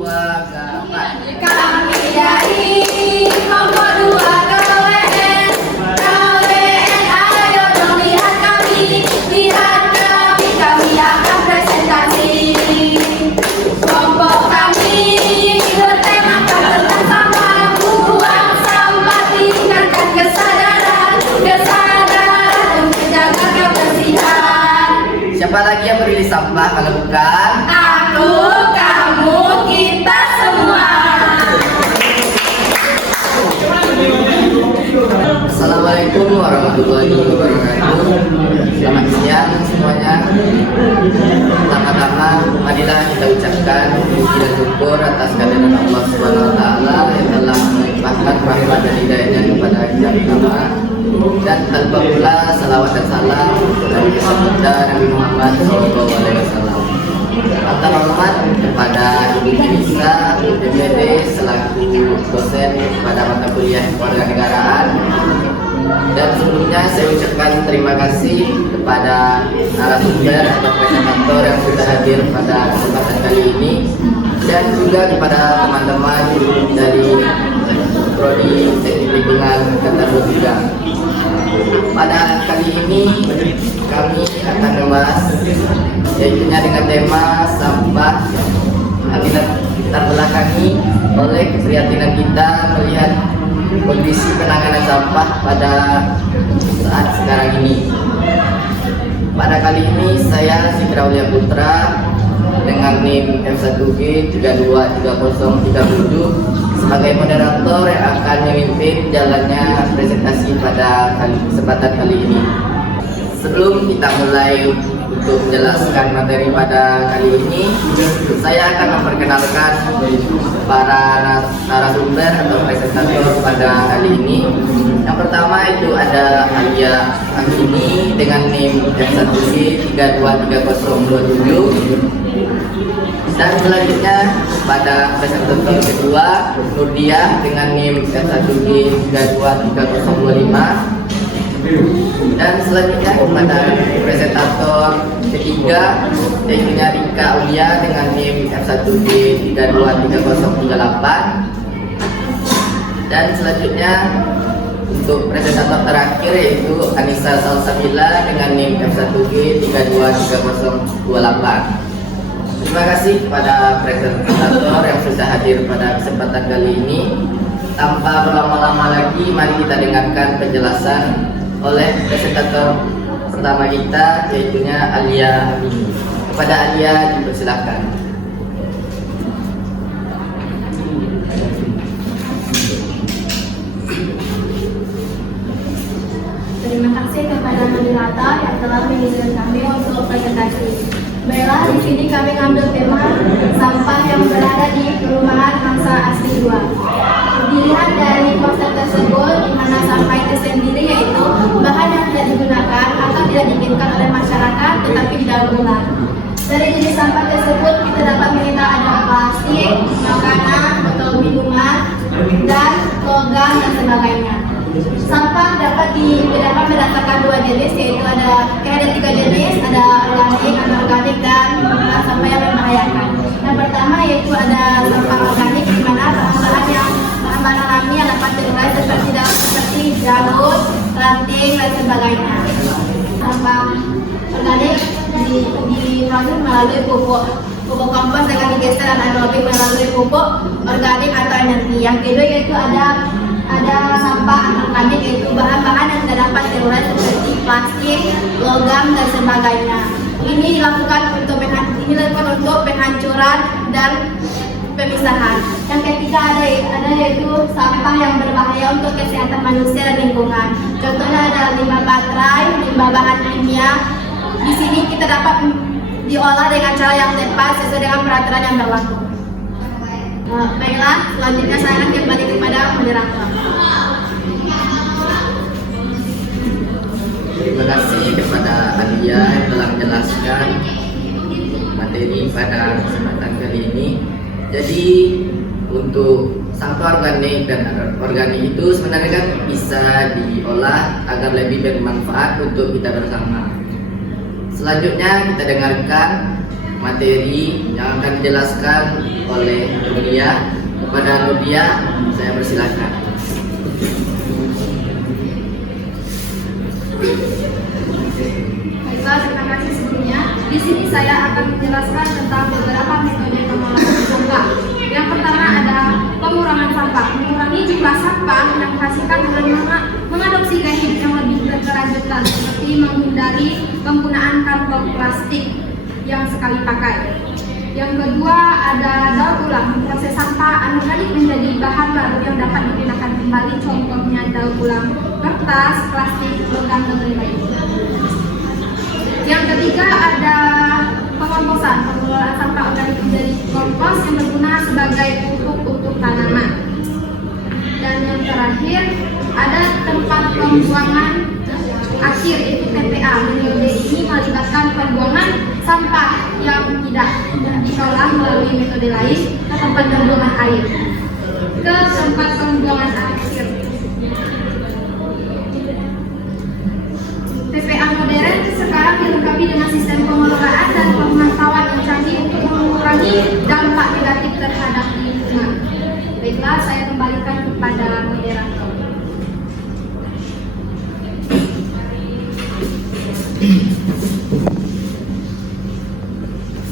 wagapat. Kami dari nomor 2 KWN. KWN ayo dong lihat kami akan presentasi. Kelompok kami bertemakan tentang sampah, buang sampah, tingkatkan kesadaran untuk menjaga kebersihan. Siapa lagi yang berilis sampah kalau bukan? Aku, kamu, kita semua. Assalamualaikum warahmatullahi wabarakatuh. Selamat siang semuanya. Pertama-tama, marilah kita ucapkan puji dan syukur atas kehadiran Allah Subhanahu wa taala yang telah melimpahkan rahmat dan hidayahnya kepada kita bersama. Dan tanpa pula salawat dan salam kepada Nabi Muhammad SAW. Atas hormat kepada Ibu Nisa, DPD selaku dosen pada mata kuliah Kewarganegaraan. Dan sebelumnya saya ucapkan terima kasih kepada narasumber atau presentator yang sudah hadir pada kesempatan kali ini, dan juga kepada teman-teman dari Prodi Teknik Lingkungan Angkatan 23. Pada kali ini kami akan membahas yaitu dengan tema sampah yang terbelakangi oleh keprihatinan kita melihat kondisi penanganan sampah pada saat sekarang ini. Pada kali ini saya Sikra Aulia Putra dengan NIM F1G 323037 sebagai moderator yang akan memimpin jalannya presentasi pada kesempatan kali ini. Sebelum kita mulai untuk menjelaskan materi pada kali ini, saya akan memperkenalkan para narasumber atau presentator pada kali ini. Yang pertama itu ada Alia Akini dengan NIM F1G 323027. Dan selanjutnya pada presentator kedua Nurdia dengan NIM F1G 323025. Dan selanjutnya kepada presentator ketiga yaitu Rika Aulia dengan NIM F1G 323038. Dan selanjutnya untuk presentator terakhir yaitu Anissa Salsabila dengan NIM F1G 323028. Terima kasih kepada presentator yang sudah hadir pada kesempatan kali ini. Tanpa berlama-lama lagi, mari kita dengarkan penjelasan oleh presentator pertama kita yaitu Alia. Kepada Alia dipersilakan. Terima kasih kepada moderator yang telah mengizinkan kami untuk presentasi. Baiklah, di sini kami ambil tema sampah yang berada di perumahan Mangsa Asri 2. Dilihat dari konsep tersebut, di mana sampah itu sendiri yaitu bahan yang tidak digunakan atau tidak diinginkan oleh masyarakat tetapi didaur ulang. Dari jenis sampah tersebut kita dapat melihat ada plastik, makanan, botol minuman, dan logam dan sebagainya. Sampah dapat dibedakan berdasarkan dua jenis, yaitu ada 3 jenis, ada organik, anorganik, dan sampah yang membahayakan. Yang pertama yaitu ada sampah organik, di mana bahan-bahan alami yang dapat terurai seperti jamur, ranting, dan sebagainya. Sampah organik diproses melalui pupuk kompos dengan digeser, dan anaerobik melalui pupuk organik atau energi. Yang kedua yaitu ada sampah anorganik, yaitu bahan-bahan yang tidak dapat terurai seperti plastik, logam, dan sebagainya. Ini dilakukan untuk penghancuran dan pemisahan. Yang ketiga ada yaitu sampah yang berbahaya untuk kesehatan manusia dan lingkungan. Contohnya ada limbah baterai, limbah bahan kimia. Di sini kita dapat diolah dengan cara yang tepat sesuai dengan peraturan yang berlaku. Baiklah, selanjutnya saya akan kembali kepada moderator. Terima kasih kepada Alia yang telah menjelaskan materi pada kesempatan kali ini. Jadi untuk sampah organik dan anorganik itu sebenarnya kan bisa diolah agar lebih bermanfaat untuk kita bersama. Selanjutnya kita dengarkan materi yang akan dijelaskan oleh Nuria. Kepada Nuria, saya persilakan. Baiklah, terima kasih sebelumnya. Di sini saya akan menjelaskan tentang beberapa metode pengelolaan sampah. Yang pertama ada pengurangan sampah. Mengurangi jumlah sampah yang dihasilkan dengan mengadopsi gaya hidup yang lebih berkelanjutan, seperti menghindari penggunaan kantong plastik yang sekali pakai. Yang kedua ada daur ulang. Proses sampah anorganik menjadi bahan baru yang dapat digunakan kembali. Contohnya daur ulang kertas, plastik, logam, dan lain-lain. Yang ketiga ada pengomposan. Pengelolaan sampah organik menjadi kompos yang berguna sebagai pupuk untuk tanaman. Dan yang terakhir ada tempat pembuangan akhir, yaitu TPA. Metode ini melibatkan pembuangan sampah yang tidak diolah melalui metode lain ke tempat pembuangan air, ke tempat pembuangan akhir. TPA modern sekarang dilengkapi dengan sistem pengelolaan dan pemantauan yang canggih untuk mengurangi dampak negatif terhadap lingkungan. Baiklah, saya kembalikan kepada moderator.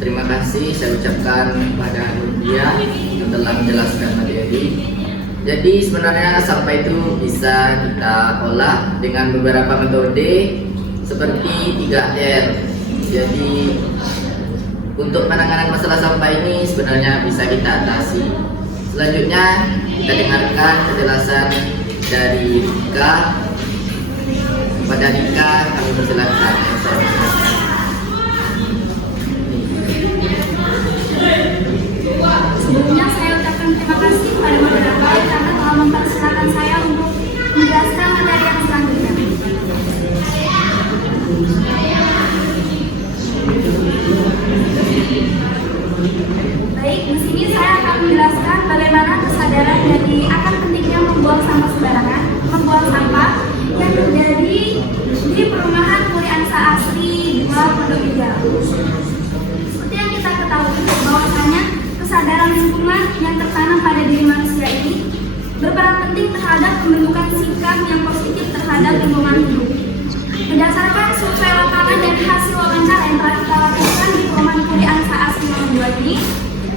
Terima kasih saya ucapkan kepada Nuria yang telah menjelaskan materi. Jadi sebenarnya sampah itu bisa kita olah dengan beberapa metode seperti 3R. Jadi untuk penanganan masalah sampah ini sebenarnya bisa kita atasi. Selanjutnya kita dengarkan penjelasan dari Dika. Kepada Dika kami persilakan. Sebelumnya saya ucapkan terima kasih kepada moderator karena telah mempersilahkan saya untuk menjelaskan materi yang selanjutnya. Baik, di sini saya akan menjelaskan bagaimana kesadaran dari akan pentingnya membuang sampah sembarangan, membuang sampah yang terjadi di perumahan Kuriansa Asri 2 Pondok Indah. Seperti yang kita ketahui bahwasanya kesadaran lingkungan yang tertanam pada diri manusia ini berperan penting terhadap pembentukan sikap yang positif terhadap lingkungan hidup. Berdasarkan survei lapangan dan hasil wawancara yang telah kita lakukan di perumahan Kuriansa Asri nomor 2 ini,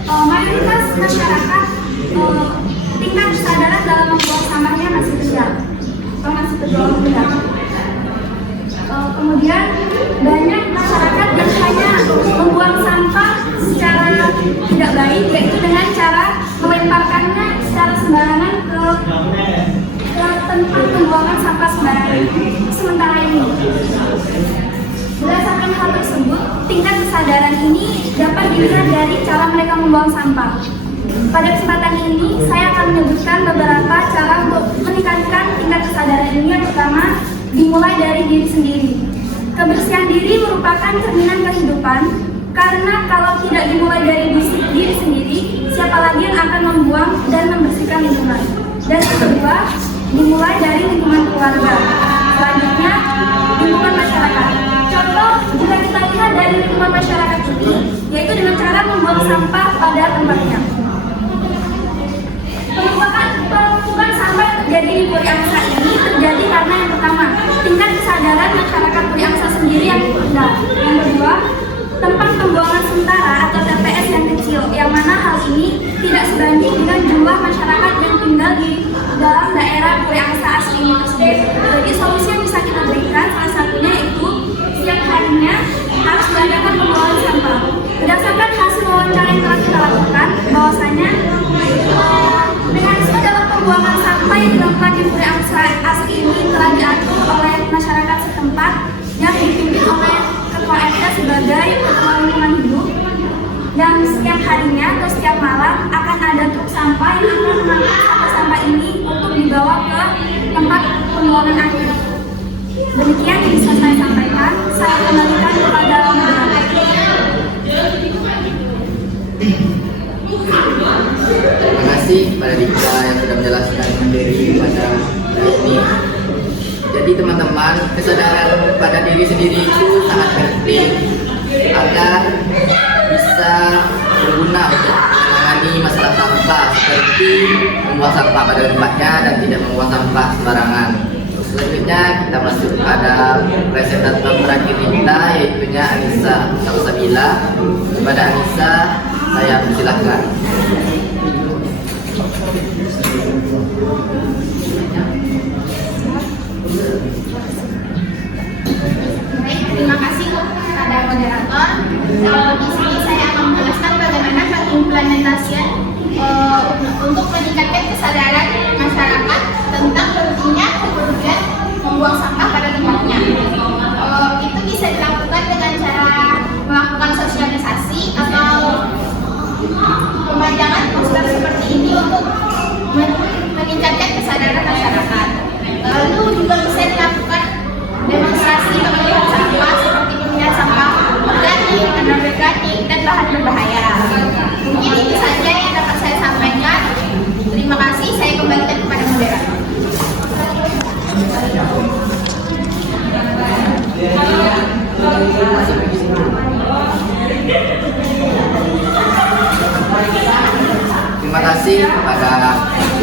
mayoritas masyarakat tingkat kesadaran dalam membuang sampahnya masih rendah, masih tergolong rendah. Kemudian banyak masyarakat yang hanya membuang sampah secara tidak baik, yaitu dengan cara melemparkannya secara sembarangan ke tempat pembuangan sampah sembarangan. Sementara ini, berdasarkan hal tersebut, tingkat kesadaran ini dapat dilihat dari cara mereka membuang sampah. Pada kesempatan ini, saya akan menyebutkan beberapa cara untuk meningkatkan tingkat kesadaran ini. Yang pertama, dimulai dari diri sendiri. Kebersihan diri merupakan cerminan kehidupan, karena kalau tidak dimulai dari diri sendiri, siapa lagi yang akan membuang dan membersihkan lingkungan. Dan yang kedua, dimulai dari lingkungan keluarga. Selanjutnya, lingkungan masyarakat. Contoh, jika kita lihat dari lingkungan masyarakat ini, yaitu dengan cara membuang sampah pada tempatnya. Penumpukan sampah yang terjadi di Kuriansa ini terjadi karena yang pertama, tingkat kesadaran masyarakat Kuriansa sendiri yang rendah. Yang kedua, tempat pembuangan sementara atau TPS yang kecil, yang mana hal ini tidak sebanding dengan jumlah masyarakat yang tinggal di dalam daerah Kuriansa Asri ini tersebut. Jadi solusi yang bisa kita berikan salah satunya itu setiap harinya harus diadakan pembuangan sampah. Berdasarkan hasil wawancara yang telah kita lakukan, bahwasanya mekanisme dalam pembuangan sampah yang dilakukan di Kuriansa Asri ini telah diatur oleh masyarakat setempat yang dipimpin oleh Ketua RT sebagai Ketua Lingkungan Hidup. Dan setiap harinya atau setiap malam akan ada truk sampah yang akan mengangkut sampah-sampah ini untuk dibawa ke tempat pembuangan akhir. Demikian yang bisa saya sampaikan. Saya kembalikan kepada moderator. Terima kasih kepada Dika yang sudah menjelaskan materi pada ini. Jadi teman-teman, kesadaran pada diri sendiri itu sangat penting agar bisa berguna untuk menangani masalah sampah seperti membuang sampah pada tempatnya dan tidak membuang sampah sembarangan. Selanjutnya kita masuk pada presentator terakhir kita, yaitu Anissa Salsabila. Kepada Anissa saya persilahkan. Baik, terima kasih kepada moderator. Di sini saya akan menjelaskan bagaimana pengimplementasian untuk meningkatkan kesadaran masyarakat tentang pentingnya kepedulian membuang sampah pada tempatnya. Itu bisa dilakukan dengan cara melakukan sosialisasi atau pemajangan poster seperti ini untuk meningkatkan kesadaran masyarakat. Lalu juga bisa dilakukan demonstrasi pemilihan sampah seperti pemilihan sampah organik, anorganik, dan bahan berbahaya. Mungkin itu saja yang dapat saya sampaikan. Terima kasih, saya kembalikan kepada moderator. Terima kasih kepada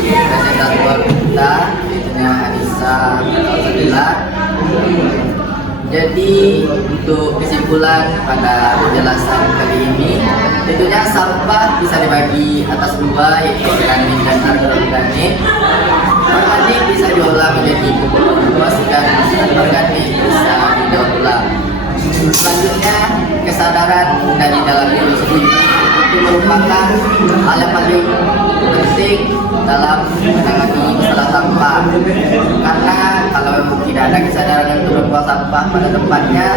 presentator kita, yaitu Anissa Salsabila. Jadi untuk kesimpulan pada penjelasan kali ini, tentunya sampah bisa dibagi atas dua, yaitu organik dan anorganik. Organik bisa diolah menjadi pupuk kompos dan anorganik bisa didaur ulang. Selanjutnya, kesadaran dari dalam diri sendiri itu merupakan hal yang paling penting dalam menangani masalah sampah. Karena kalau tidak ada kesadaran untuk membuang sampah pada tempatnya,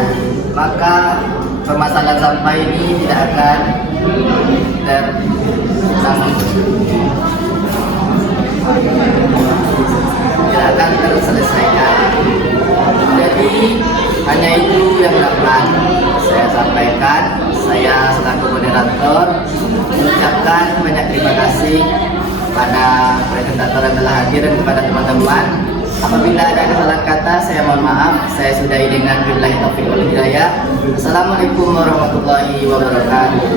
maka permasalahan sampah ini tidak akan terselesaikan. Jadi hanya itu yang dapat saya sampaikan. Saya selaku moderator mengucapkan banyak terima kasih pada presentator yang telah hadir dan kepada teman-teman. Apabila ada kesalahan kata, saya mohon maaf. Saya sudahi dengan billahi taufiq wal hidayah. Assalamualaikum warahmatullahi wabarakatuh.